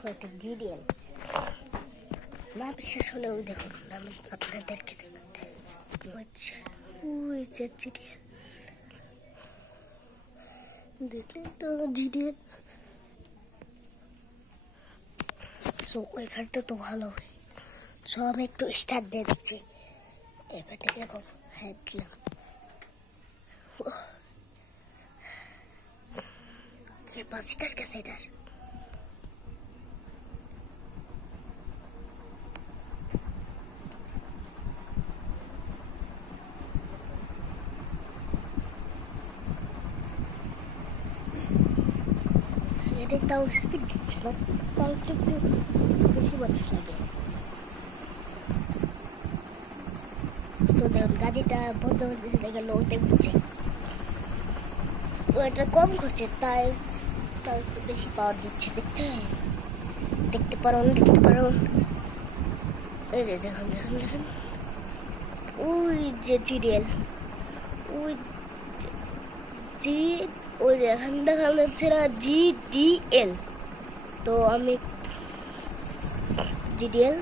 ওইটা জিডিএল না বিশ্বাস হলে ওই দেখুন আমি আপনাদেরকে দেখাতে ওই যে জিডিএল দেখলেন তো জিডিএল সো ওইখানটা তো ভালো হয় সো আমি একটু স্টার্ট দিয়ে দিচ্ছি এবারটা কিরকম হ্যাঁ দিলাম ক্যাপাসিটার কাছে এটার এটা তাও স্পিড দিচ্ছে না তাও একটু বেশি বাতাস লাগে তো দেখুন গাড়িটা বন্ধ হয়ে গেল ওতে ঘুরছে ওটা কম ঘুরছে তাই তাও একটু বেশি পাওয়ার দিচ্ছে দেখতে পারুন এই যে দেখুন ওই যে জিডিএল ওই ওই এখান দেখা যাচ্ছে না জিডিএল তো আমি জিডিএল